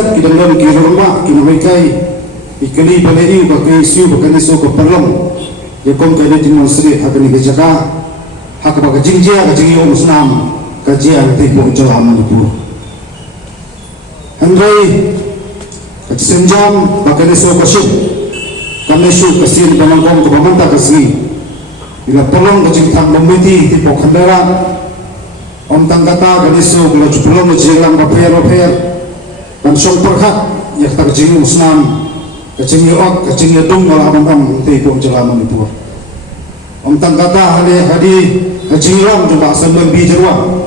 sat ki dalam ki rumah ki mereka ikali baleni ka ke isu ka ne so ko perlong ye kom ka ne tin sri hak ni ke jaga hak ba ka jingjia ka jingi musnam ka jia te po jalan Manipur Andrei senjam ba ka ne so ka ship kami su kasin banangkom ke pamanta kasi ila tolong ke jingtang memiti ti po khandara om tangkata ganiso gula jupulong jilang ba per dan song perkhat yak tak jing musnam ke jing yok ke jing dong wala am ti po jalan Manipur om tangkata hadi ke jing rom juba sambil bi jerwa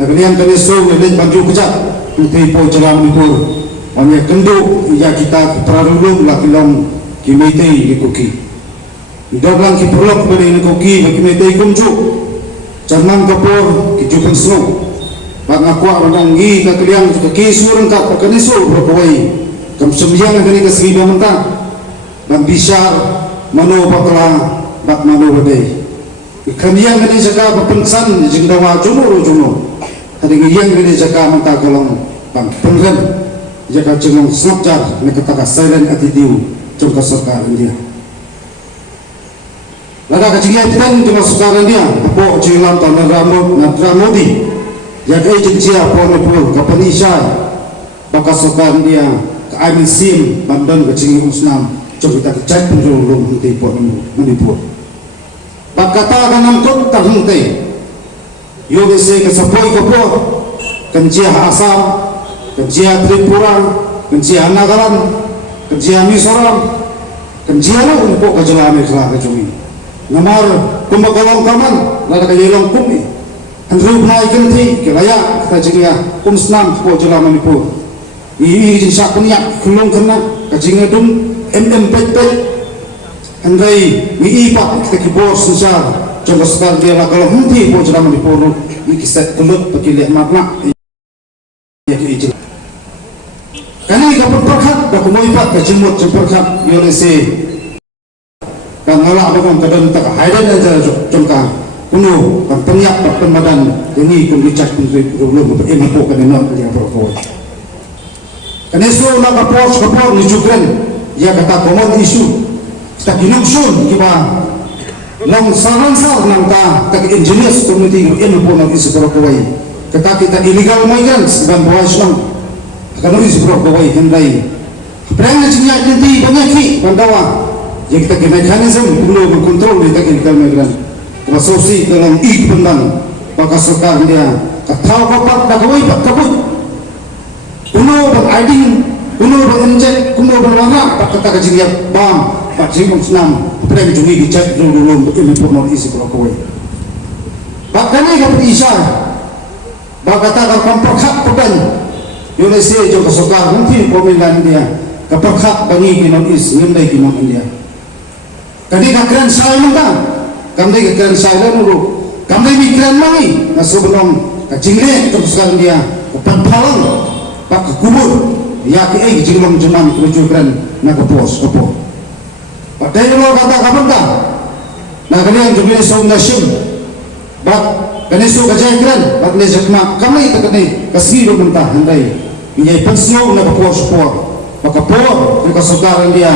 nakalian ganiso ngedit baju kejat ti po jalan Manipur wanya kendu ya kita prarulung la kilong kimitay ikuki idog lang kiprolok bali ikuki kimitay kumju Charman kapor kijupan snow pag akwa mananggi kakliang kakisurang ka kaniso propoi kam semyang gani kasriba menta dan bisar mano pakla bak mano badai ikaniang gani jaga papengsan jingdawa juno hading yang gani jaga menta kolong bang penren jaga jengong snapjar nekataka silent attitude trong sarkar India. Lada kecilnya dan trong sarkar India, po cilam tanah Narendra Modi, yang agensi apa Manipur, kapani Shah, baka sarkar India, Aimin Sim, bandan kecil Muslim, trong kita kecil penjulung di po Manipur. Baka ta kanam kot tahun te, yogi se kesapoi kapo, kenjia Assam, kenjia Tripura, kenjia Nagaland. Kerja Mizoram, kerja lo untuk kerja Amerika kecumi. Namar kumbakalong kaman, lada kayelong kumi. Andrew naik kenti, kelaya kita jengya kumsnam po kerja Manipur. Ini jinsak penyak kelong kena kerja dum pet. Andai mi ipak kita kibos sejar, contoh sekali dia lah kalau henti po kerja Manipur. Ini kisah kelut pakai makna. Ya kita Kani kapag perkhat da kumoipat ka jimot jim perkhat yole se ka ngala bakon kadan ta haidan da jongka kuno kan penyak pak pemadan ini kun dicak kun rolong ba emo kan na dia proko kani so na kapor ni jukren ya kata komon isu ta kinungsun kiba long saransar nang ta engineers community emo po na isu proko wai kata kita illegal migrants dan boys lang kalau isi berapa hendai, perangnya cina nanti banyak ki pandawa, yang kita kena mekanisme perlu mengontrol kita illegal migran, asosiasi dalam pendang, baka serkar dia, kataw kapat nakawai pat kabut, kuno bang ID, kuno bang injek, kuno bang warna, pat kata kajiriap bam, pat jimong senam, perang jungi dicek dulu ini pun isi berapa wai, bahkan ini kapat isya, baka kata kompak pedan. Indonesia juga sokar nanti pemilihan dia keperkat bagi kinon is ngendai kinon India. Kadi kakran saya mengta, kami kakran saya dulu, kami mikran mangi, nasubnom kacingre terus sekarang dia kepanpalang, pak kubur, ya ki jinglong cuman kerujukran nak kepos. Padahal kalau kata kapenta, nah kalian juga nisong nasim, bak kanisu kajairan, bak lejakma kami takani kasih mentah hendai. Ia pensiun nak kapor, pakapor, kekasukaran dia,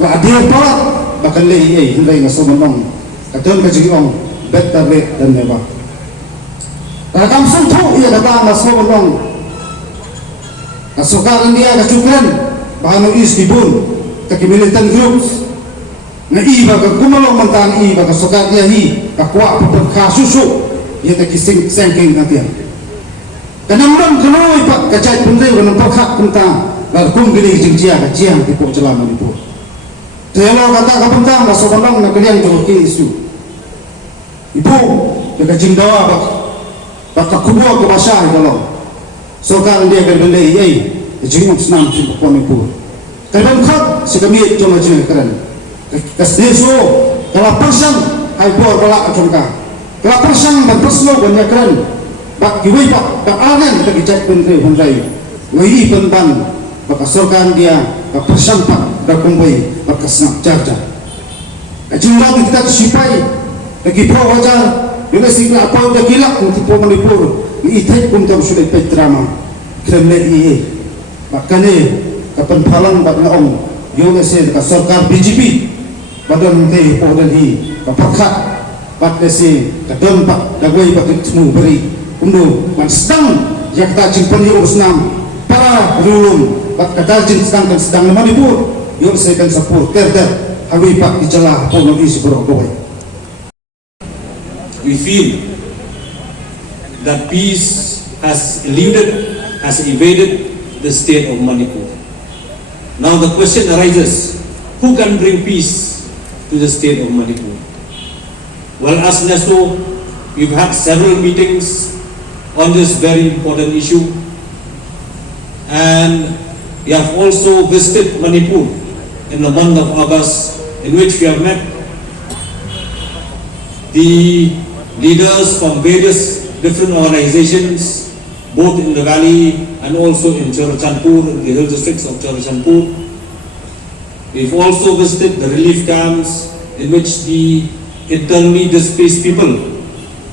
keadilan pala, bahkan leh hendai ngasumenong, katon kajiong, better late than never. Rakam sentuh ia datang ngasumenong, kasukaran dia kacukuran, bahan is dibun, kaki militan groups, na iba kagumalong mantan iba kasukar dia kakwa pagkasusu, ia taki sengking nantiyan. Kanamram kanoy pak kacay punday wanang perkhat punta lalu kum gili jingjia kajiang di pok jalan Manipur. Telo kata kapentang masuk kandang nak kalian jauh ke isu. Ibu dekat jingdawa pak kubur ke basah kalau sokan dia berbelai jinguk senam di pok Manipur. Kalau khat sekami cuma jing keren. Kasdeso kalau persang hai bor balak congka. Kalau persang berperslo banyak keren. Bak kiwi pak anen kita cek pentri hundai, wei pentan bak asalkan dia bak persampak dak kumbui bak kesnak jarja. Kajumlah kita sipai lagi pro wajar, bila sih apa udah gila untuk po Manipur, itek pun tak sudah petrama, kremle Makanya kapan palang bat ngaong yung kasi ka sarkar BJP badan te po dan hi kapakha bat kasi kadon pak dagway bat mu beri undo man sedang yakta cimpan yung usnam para rulum bat kadajin sedang Manipur yung saya kan sapur terder hawi pak dicelah po ng isi berogawai. We feel that peace has evaded the state of Manipur. Now the question arises, who can bring peace to the state of Manipur? Well, as UNESCO, we've had several meetings on this very important issue, and we have also visited Manipur in the month of August, in which we have met the leaders from various different organizations, both in the valley and also in Chorachandpur, in the hill districts of Chorachandpur. We've also visited the relief camps in which the internally displaced people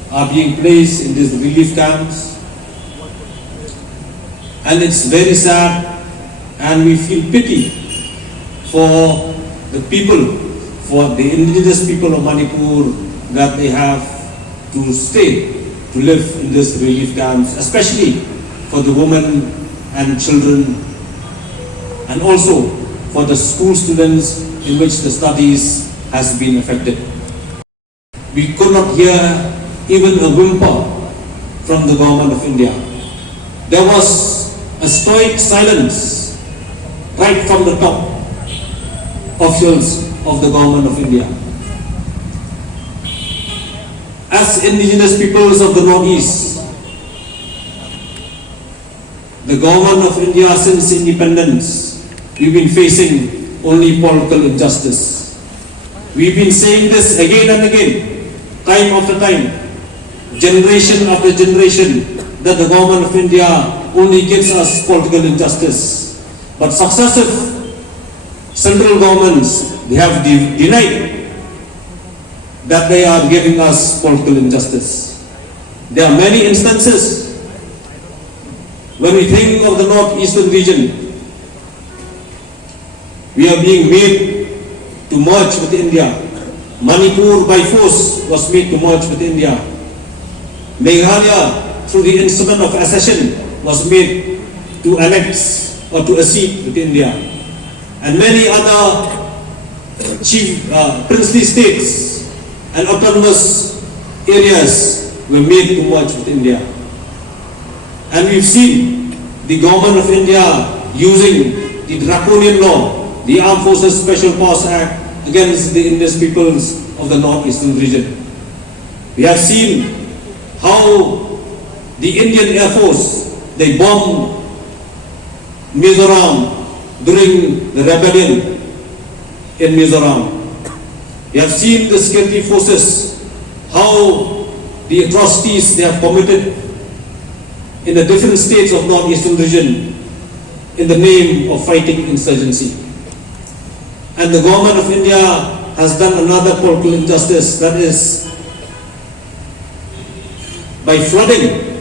are being placed in these relief camps. And it's very sad, and we feel pity for the people, for the indigenous people of Manipur, that they have to stay, to live in these relief camps, especially for the women and children, and also for the school students in which the studies has been affected. We could not hear even a whimper from the government of India. There was a stoic silence right from the top officials of the government of India. As indigenous peoples of the Northeast, the government of India since independence, we've been facing only political injustice. We've been saying this again and again, time after time, generation after generation, that the government of India only gives us political injustice. But successive central governments, they have denied that they are giving us political injustice. There are many instances when we think of the northeastern region, we are being made to merge with India. Manipur by force was made to merge with India. Meghalaya, through the instrument of accession, was made to annex or to accede with India. And many other princely states and autonomous areas were made to merge with India. And we've seen the government of India using the draconian law, the Armed Forces Special Powers Act, against the indigenous peoples of the northeastern region. We have seen how the Indian Air Force, they bombed Mizoram during the rebellion in Mizoram. We have seen the security forces, how the atrocities they have committed in the different states of northeastern region in the name of fighting insurgency. And the government of India has done another political injustice, that is by flooding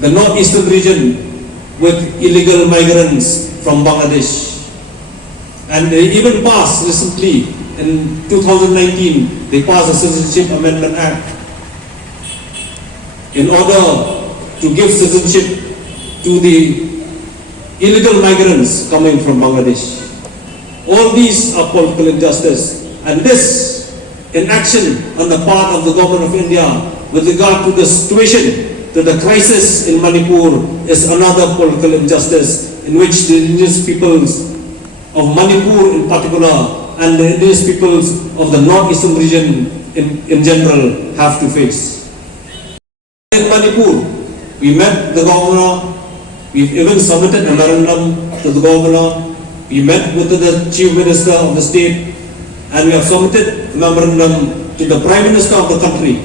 the northeastern region with illegal migrants from Bangladesh. And they even passed recently, in 2019, they passed a Citizenship Amendment Act in order to give citizenship to the illegal migrants coming from Bangladesh. All these are political injustice, and this inaction on the part of the government of India with regard to the situation, to the crisis in Manipur, is another political injustice in which the indigenous peoples of Manipur in particular and the indigenous peoples of the northeastern region in general have to face. In Manipur, we met the governor, we've even submitted a memorandum to the governor, we met with the chief minister of the state, and we have submitted a memorandum to the prime minister of the country.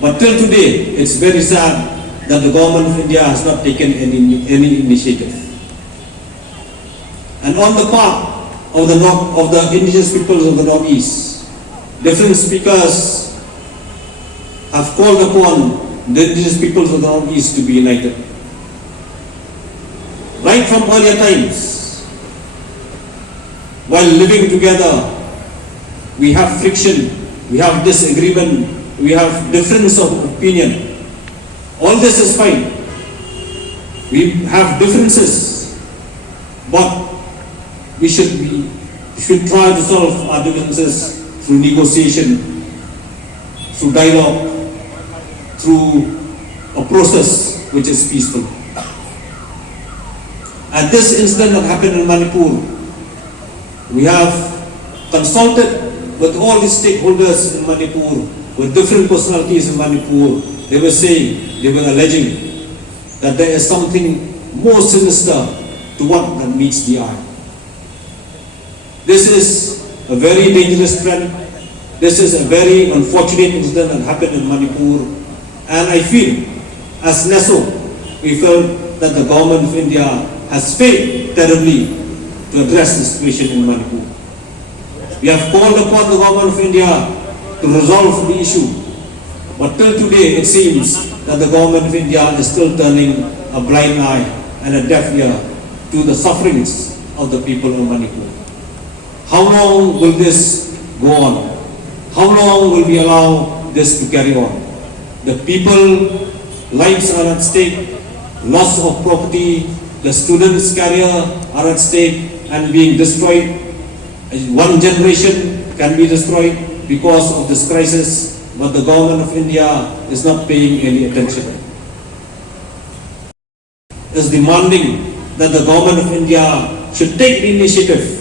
But till today, it's very sad that the government of India has not taken any initiative. And on the part of the indigenous peoples of the Northeast, different speakers have called upon the indigenous peoples of the Northeast to be united. Right from earlier times, while living together, we have friction, we have disagreement, we have difference of opinion. All this is fine. We have differences, but we should try to solve our differences through negotiation, through dialogue, through a process which is peaceful. And this incident that happened in Manipur, we have consulted with all the stakeholders in Manipur, with different personalities in Manipur. They were saying, they were alleging that there is something more sinister to what that meets the eye. This is a very dangerous trend. This is a very unfortunate incident that happened in Manipur. And I feel, as NESO, we felt that the government of India has failed terribly to address the situation in Manipur. We have called upon the government of India to resolve the issue. But till today, it seems that the government of India is still turning a blind eye and a deaf ear to the sufferings of the people of Manipur. How long will this go on? How long will we allow this to carry on? The people, lives are at stake, loss of property, the students' career are at stake and being destroyed. One generation can be destroyed because of this crisis, but the government of India is not paying any attention. Is demanding that the government of India should take the initiative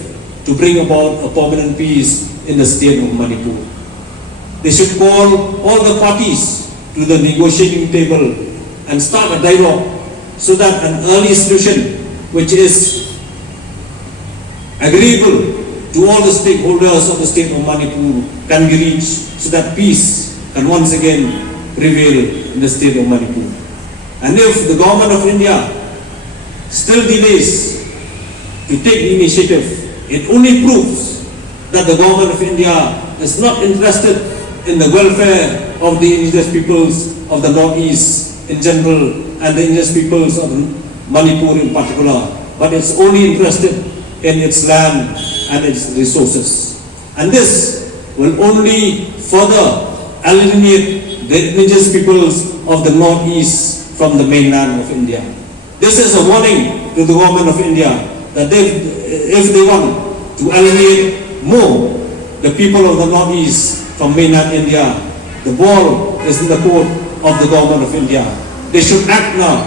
to bring about a permanent peace in the state of Manipur. They should call all the parties to the negotiating table and start a dialogue so that an early solution which is agreeable to all the stakeholders of the state of Manipur can be reached so that peace can once again prevail in the state of Manipur. And if the government of India still delays to take the initiative, it only proves that the government of India is not interested in the welfare of the indigenous peoples of the Northeast in general and the indigenous peoples of Manipur in particular, but it's only interested in its land and its resources. And this will only further alienate the indigenous peoples of the Northeast from the mainland of India. This is a warning to the government of India that if they want to alienate more the people of the Northeast from mainland India, the ball is in the court of the government of India. They should act now,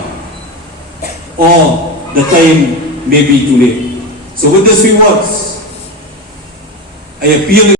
or the time may be too late. So with these few words, I appeal